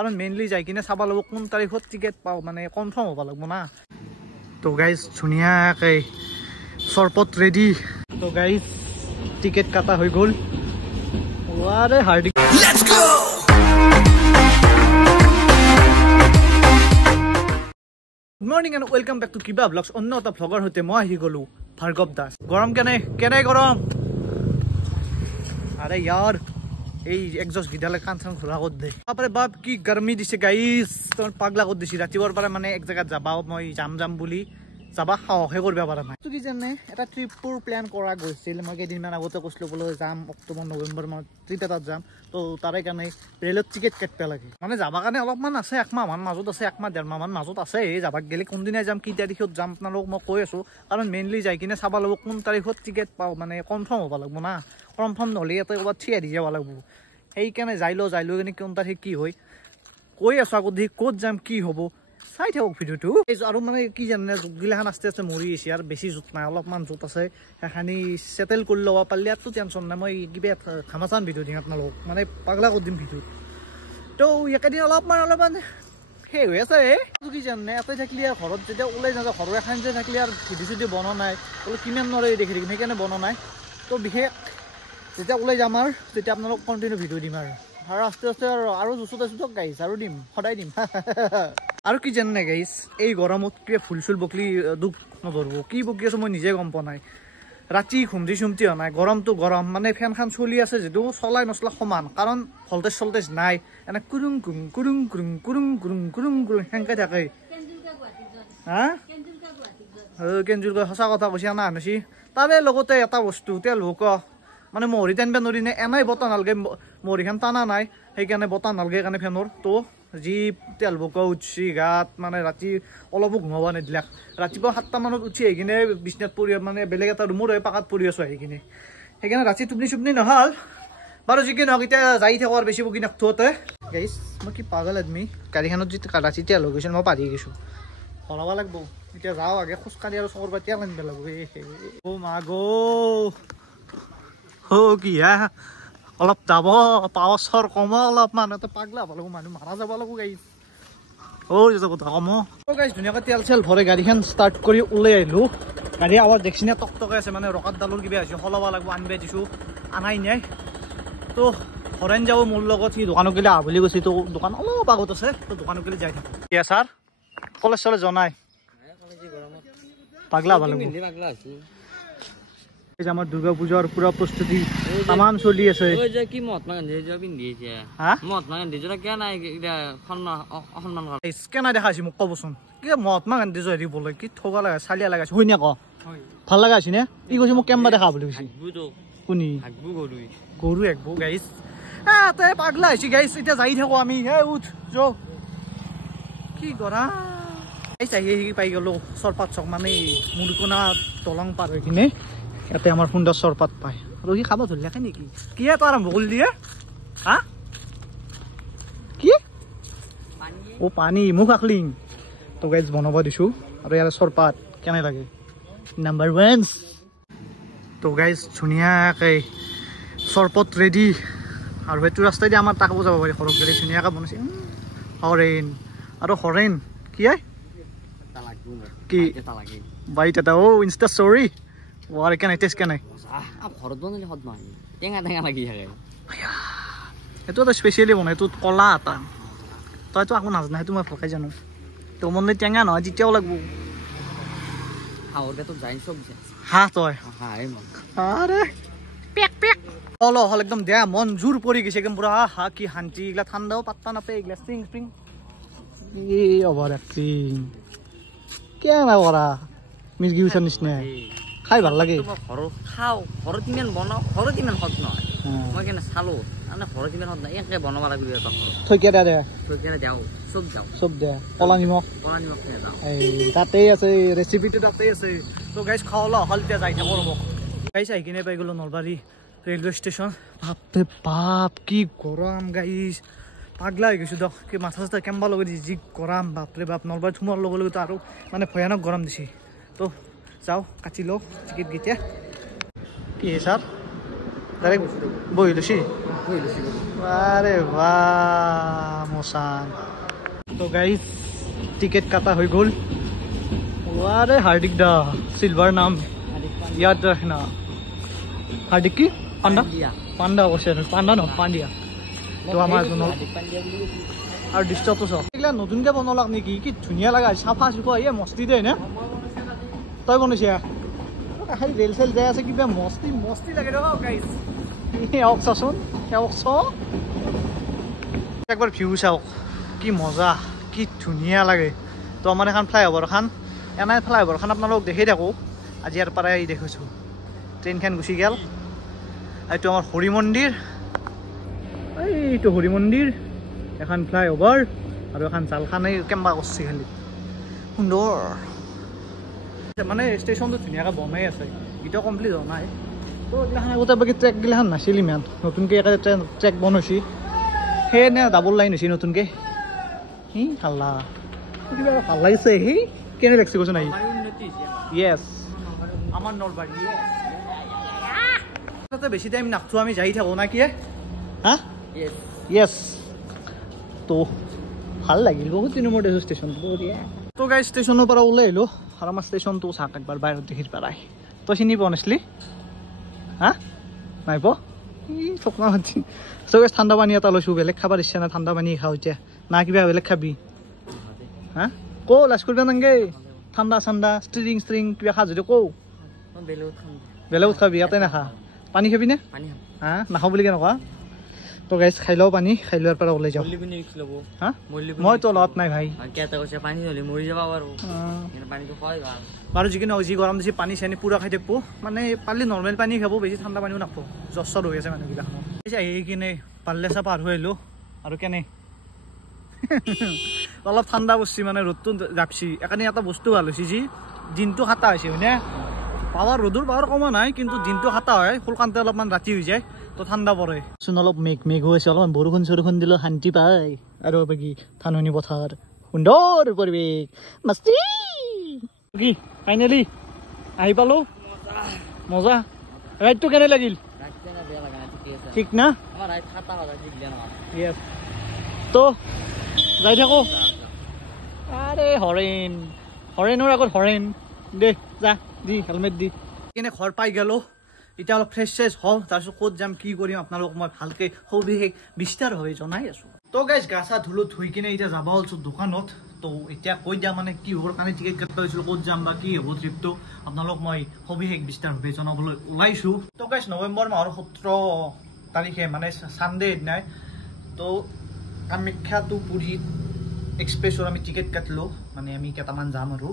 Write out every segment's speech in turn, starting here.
কাৰণ মেইনলি যাই কিনে চাব লাগিব কোন তাৰিখত টিকেট পাওঁ মানে কনফাৰ্ম হ'ব লাগিব না তো গাইজ ধুনীয়াকৈ চৰপত ৰেডি তো গাইজ টিকেট কাটা হৈ গ'ল ওৱাৰে হাৰ্দিক let's go good morning and welcome back to কিবা ব্লগছ অন্য এটা ভ্লগৰ সৈতে মই আহি গ'লো ভাৰ্গৱ দাস গৰম কেনে গৰম আৰে ইয়াৰ এই একজষ্ট গিডালে কাণ চান খোলা কৰি দে বাপৰে বাপ কি গৰমি দিছে গাইজ তোমাৰ পাগলা কৰি দিছে ৰাতিপুৱাৰ পৰা মানে এক জেগাত যাবা মই যাম বুলি যাবা সাহসে কৰিব পৰা নাই কি জানে এটা ট্ৰিপৰ প্লেন কৰা গৈছিল মই কেইদিনমান আগতে কৈছিলোঁ বোলো যাম অক্টোবৰ নৱেম্বৰ মাহত ট্ৰিপ এটাত যাম তো তাৰে কাৰণে ৰেলত টিকেট কাটিব লাগে মানে যাবৰ কাৰণে অলপমান আছে একমাহমান মাজত আছে একমাহ ডেৰ মাহমান মাজত আছে যাবাক গ'লে কোনদিনাই যাম কি তাৰিখত যাম আপোনালোকক মই কৈ আছোঁ কাৰণ মেইনলি যাই কিনে চাব লাগিব কোন তাৰিখত টিকেট পাওঁ মানে কনফাৰ্ম হ'ব লাগিব না কনফাৰ্ম নহ'লে ইয়াতে ক'ৰবাত থিয় দি যাব লাগিব সেইকাৰণে যাই লৈ কিনে কোন তাৰিখে কি হয় কৈ আছোঁ আগত দেখি ক'ত যাম কি হ'ব চাই থাকক ভিডিঅ'টো আৰু মানে কি জানে জোতগিলাখান আস্তে আস্তে মৰি আছে আৰু বেছি জোত নাই অলপমান জোত আছে সেইখিনি ছেটেল কৰি ল'ব পাৰিলে ইয়াততো টেনশ্যন নাই মই কিবা ঘামাচান ভিডিঅ' দিম আপোনালোকক মানে পাগলা কৰি দিম ভিডিঅ'ত তো একেদিন অলপমান সেই হৈ আছে কি জানে এটাই থাকিলে আৰু ঘৰত যেতিয়া ওলাই নাযাওঁ ঘৰৰ এখন যে থাকিলে আৰু ভিডিঅ' চিডিঅ' বনোৱা নাই বোলো কিমান নোৱাৰে দেখি থাকিম সেইকাৰণে বনোৱা নাই তো বিশেষ যেতিয়া ওলাই যাম আৰু তেতিয়া আপোনালোক কণ্টিনিউ ভিডিঅ' দিম আৰু আস্তে আস্তে আৰু জোচত আছোঁ গাইছ আৰু দিম সদায় দিম আৰু কি জানে গাইছ এই গৰমত কিবা ফুল চুল বকলি দুখ নধৰিব কি বকি আছোঁ মই নিজে গম পোৱা নাই ৰাতি ঘুমটি চুমটি হোৱা নাই গৰমটো গৰম মানে ফেনখন চলি আছে যিটো চলাই নচলা সমান কাৰণ ভল্টেজ নাই এনে কুৰুং কুৰুং সেনেকৈ থাকে হা কেঞ্জুৰকৈ সঁচা কথা কৈছে না আনছি তাৰে লগতে এটা বস্তু তেওঁলোক মানে মহৰি টানিব নোৱাৰি নে এনেই বতাহ নালাগে মহৰিখন টানা নাই সেইকাৰণে বতাহ নালাগে কাৰণে ফেনৰ তো যি তেল বোকা উঠছি গাত মানে ৰাতি অলপো ঘুমাব নিদিলাক ৰাতিপুৱা 7টা মানত উঠি আহি কিনে বিচনাত পৰি মানে বেলেগ এটা ৰুমৰ হৈ পাকাত পৰি আছোঁ আহি কিনে সেইকাৰণে ৰাতি টোপনি নহ'ল বাৰু যি কি নহওক এতিয়া যাই থাকোঁ আৰু বেছি বকি নাথোঁতে গাইছ মই কি পাগল আদমি গাড়ীখনত যি ৰাতি তেল হৈ গৈছিল মই পাৰি গৈছোঁ ভৰাব লাগিব এতিয়া যাওঁ আগে খোজকাঢ়ি আৰু চকৰ পৰা তেল আনিব লাগিব অ' মা কি অলপ যাব পাৱাৰ চৰ কম অলপমান এটা পাগলা হ'ব লাগিব মানুহ মাৰা যাব লাগিব গাইছ কথা কম গাইছ ধুনীয়াকৈ তেল চেল ভৰে গাড়ীখন ষ্টাৰ্ট কৰি ওলাই আহিলোঁ গাড়ী আৱাজ দেখছিনে টকটকাই আছে মানে ৰকাত ডালৰ কিবা হৈছে সলাব লাগিব আনিব দিছোঁ আনাই নাই তো হৰেণ যাব মোৰ লগত সি দোকানত গ'লে আহ বুলি কৈছে তো দোকান অলপ আগত আছে তো দোকানত গ'লে যাই থাকোঁ কি ছাৰ কলেজ চলেজ জনাই পাগলা হ'ব লাগিব আমাৰ দুৰ্গা পূজাৰ পুৰা প্ৰস্তুতি তামাম চলি আছে কি মহাত্মা গান্ধী পিন্ধিছে মহাত্মা গান্ধী কেনে দেখাইছে মোক ক'বচোন কি মহাত্মা গান্ধী হেৰি বোলে কি ঠগা লগাই চালিয়া লগাইছে শুনি আকৌ ভাল লগা হৈছে নে কি কৈছে মোক কেম্বা দেখা বুলি কৈছে শুনি গৰু একবো গাইছ তই পাগলা হৈছে গাইছ এতিয়া যাই থাকোঁ আমি হে উঠ যৌ কি কৰা আহি পাই গ'লো চৰপাত চক মানে মুৰকোনা দলং পাৰ হৈ কিনে ইয়াতে আমাৰ সুন্দৰ চৰপাত পায় আৰু সি খাব ধৰিলাকে নেকি কি তো আৰম্ভ কৰি দিয়ে হা কি অ' পানী মুখ আখলিং তো গাইজ বনাব দিছোঁ আৰু ইয়াৰ চৰপাত কেনে লাগে নাম্বাৰ 1 তো গাইজ ধুনীয়াকৈ চৰপত ৰেডি আৰু সেইটো ৰাস্তাই দি আমাৰ তাকো যাব পাৰি সৰক গাড়ী ধুনীয়াকৈ বনাইছে হৰেণ আৰু হৰেণ কি কি বাইট এটা অ' ইনষ্টা ষ্টৰি ওয়াৰ কেন টেস্ট কেন ঘৰত বনালে সদ নহয় টেঙা লাগি থাকে এইটো এটা স্পেচিয়েলি বনাই এইটো কলা এটা তইতো আকৌ নাজানা সেইটো মই ভালকৈ জানো তো মনে টেঙা নহয় তেতিয়াও লাগব হাঁহৰ পেটত যায় চব হাঁহ তই আৰে পেক হল একদম দেয়া মন জোৰ পৰি গৈছে একদম পুৰা হা কি শান্তি এইগিলা ঠাণ্ডাও পাত্তা নাপায় এইগিলা স্প্ৰিং অভাৰ এক্টিং কেনে কৰা মিৰ্গি উচাৰ নিচিনা খাই ভাল লাগে খাওঁ ঘৰত ইমান বনাওঁ ঘৰত ইমান সদ নহয় মই কেনে চালোঁ মানে ঘৰত ইমান সদ নহয় এনেকৈ বনাব লাগিব থৈকেৰা দে যাওঁ চব দে কলা নিমখ তাতেই আছে ৰেচিপিটো তাতেই আছে তো গাইছ খাওঁ অকল এতিয়া যাই থাকোঁ ৰ'ব গাইছ আহি কিনে পাই গ'লোঁ নলবাৰী ৰেলৱে ষ্টেচন বাপৰে বাপ কি গৰম গাইছ পাগলা হৈ গৈছোঁ দিয়ক কি মাথা চাথা কেম্বা লগাই দিছে যি গৰম বাপৰে বাপ নলবাৰীত সোমোৱাৰ লগে লগেতো আৰু মানে ভয়ানক গৰম দিছে তো যাওঁ কাটি লওঁ টিকেট কেতিয়া কি ছাৰ ডাইৰেক্ট বহি লৈছি আৰে বাহ মচান তো গাইজ টিকেট কাটা হৈ গ'ল আরে হার্দিক দা সিলভার নাম याद रखना हार्दिक की पांडा पांडा क्वेश्चन पांडा न पांडिया तो আমাৰ জনৰ আৰু ডিষ্টটো সব এলা নতুনকে বনলাক নেকি কি ধুনিয়া লাগা সাফা সুফা এ মস্তি দে না তই বনাইছে খালি ৰেল সেল যায় আছে কিবা মস্তি মস্তি লাগে ৰ গাইস এই অক্সন অক্স একবাৰ ভিউ চাও কি মজা কি ধুনিয়া লাগে তো আমাৰ এখন ফ্লাইওভাৰ খান এনাই ফ্লাইওভাৰ খান আপোনালোক দেখি থাকো আজি ইয়াৰ পৰাই দেখিছো ট্ৰেইনখন গুচি গেল এইটো আমাৰ হৰি মন্দিৰ এইটো হৰি মন্দিৰ এখন ফ্লাইওভাৰ আৰু এখন জালখানে কেম্বা কৰছি খালি সুন্দৰ মানে ষ্টেচনটো ধুনীয়াকৈ বনাই আছে এটা কমপ্লিট হোৱা নাই তো এইগিলাখান আগতে বাকী ট্ৰেকগিলাখান নাছিল ইমান নতুনকৈ এটা ট্ৰেক বনাইছি সেইনে ডাবল লাইন হৈছে নতুনকৈ হাল্লা কিবা ভাল লাগিছে সেই কেনে লাগছে কৈছো নাই ইয়েছ আমার নলবাড়ি তাতে বেশি টাইম নাকছো আমি যাই থাকো না কি হ্যাঁ ইয়েস তো ভাল লাগিল বহুত দিন মধ্যে স্টেশন তো গাই স্টেশনের পৰা ওলাই আহিলো আৰ আমাৰ স্টেশনটো চাক একবাৰ বাইৰে দেখিৰ পাৰাই তো চিনি পোৱা নাছিলি হ্যাঁ নাই পো চকনা হচ্ছি চবে ঠাণ্ডা পানী এটা লৈছো বেলেগ খাবার ইচ্ছা না ঠাণ্ডা পানী খাওঁ এতিয়া না কিবা বেলেগ খাবি হ্যাঁ কো লাজ কৰিবা নাংগে ঠাণ্ডা ঠাণ্ডা ষ্ট্ৰিং কিবা খা যদি কৌ বেলেগত খাবি ইয়াতে নাখা পানী খাবি নে হা নাখাওঁ বুলি কেনেকুৱা তো গাইজ খাই লওঁ পানী খাই লোৱাৰ পৰা ওলাই যাওঁ হা মই তো লগত নাই ভাই বাৰু যিকি নহওক যি গৰম দিছে পানী চানী পুৰা খাই থাকব মানে পাৰিলে নৰ্মেল পানী খাব বেছি ঠাণ্ডা পানীও নাখাব জ্বৰ চৰ হৈ আছে মানুহবিলাকৰ আহি কিনে পাৰিলে চা পাৰ হৈ আহিলোঁ আৰু কেনে অলপ ঠাণ্ডা বস্তু মানে ৰ'দটো জাপছি একাৰণে এটা বস্তু ভাল হৈছে যি দিনটো খাটা হৈছে হয়নে পাৱাৰ ৰ'দৰ পাৱাৰ কমা নাই কিন্তু দিনটো খাটা হয় সোনকালতে অলপমান ৰাতি হৈ যায় তো ঠাণ্ডা পৰে চোন অলপ মেঘ হৈছে অলপমান বৰষুণ চৰষুণ দিলেও শান্তি পায় আৰু বাকী ধাননি পথাৰ সুন্দৰ পৰিৱেশ মস্তি কি ফাইনেলি আহি পালো মজা ৰাইডটো কেনে লাগিল ঠিক না তো যাই থাকো আৰে হৰেণৰ আগত হৰেণ দে যা দি হেলমেট দি কিনে ঘৰ পাই গেলো এতিয়া অলপ ফ্ৰেছ হওঁ তাৰপিছত ক'ত যাম কি কৰিম আপোনালোকক মই ভালকৈ সবিশেষ বিস্তাৰভাৱে জনাই আছো তো গাইজ গা চা ধুলো ধুই কিনে এতিয়া যাব ওলছো দোকানত তো এতিয়া কৈ যাম মানে কি হ'বৰ কাৰণে টিকেট কাটিব হৈছিলোঁ ক'ত যাম বা কি হ'ব ট্ৰিপটো আপোনালোক মই সবিশেষ বিস্তাৰভাৱে জনাবলৈ ওলাইছোঁ তো গাইজ নৱেম্বৰ মাহৰ 17 তাৰিখে মানে ছানডে দিনাই তো কামাখ্যা টু পুৰী এক্সপ্ৰেছৰ আমি টিকেট কাটিলোঁ মানে আমি কেইটামান যাম আৰু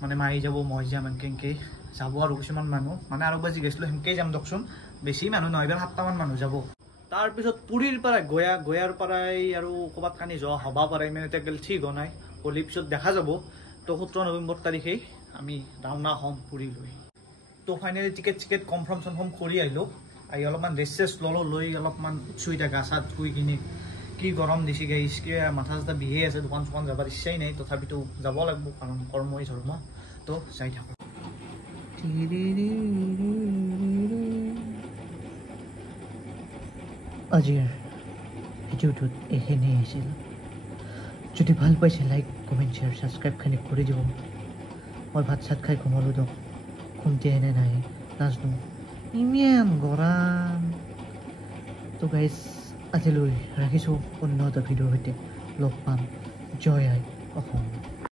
মানে মাই যাব মই যাম এনেকৈ যাব আৰু কিছুমান মানুহ মানে আৰু বাজি গৈছিলোঁ সেনেকৈ যাম দিয়কচোন বেছি মানুহ নহয় এবাৰ 7টামান মানুহ যাব তাৰপিছত পুৰীৰ পৰা গয়াৰ পৰাই আৰু ক'ৰবাত কানি যোৱা হ'ব পাৰে মানে এতিয়া ঠিক হোৱা নাই হ'লে পিছত দেখা যাব তো 17 নৱেম্বৰ তাৰিখে আমি ৰাওনা হ'ম পুৰীলৈ তো ফাইনেলি টিকেট কনফাৰ্ম কৰি আহিলোঁ আহি অলপমান ৰেষ্ট ল'লোঁ লৈ অলপমান উঠছোঁ এতিয়া গা চা ধুই কিনে কি গৰম দিছে গাইছ কি মাথা চাথা বিহে আছে দোকান চোকান যাবৰ ইচ্ছাই নাই তথাপিতো যাব লাগিব কাৰণ কৰ্মই ধৰ্ম তো যাই থাকোঁ আজিৰ ভিডিঅ'টোত এইখিনিয়ে আছিল যদি ভাল পাইছে লাইক কমেণ্ট শ্বেয়াৰ ছাবস্ক্ৰাইবখিনি কৰি দিব মই ভাত চাত খাই ঘুমালোঁ দিয়ক ঘুমটি এনে নাই নাজানো ইমান গৰম তো গাইছ আজিলৈ ৰাখিছোঁ অন্য এটা ভিডিঅ'ৰ সৈতে লগ পাম জয় আই অসম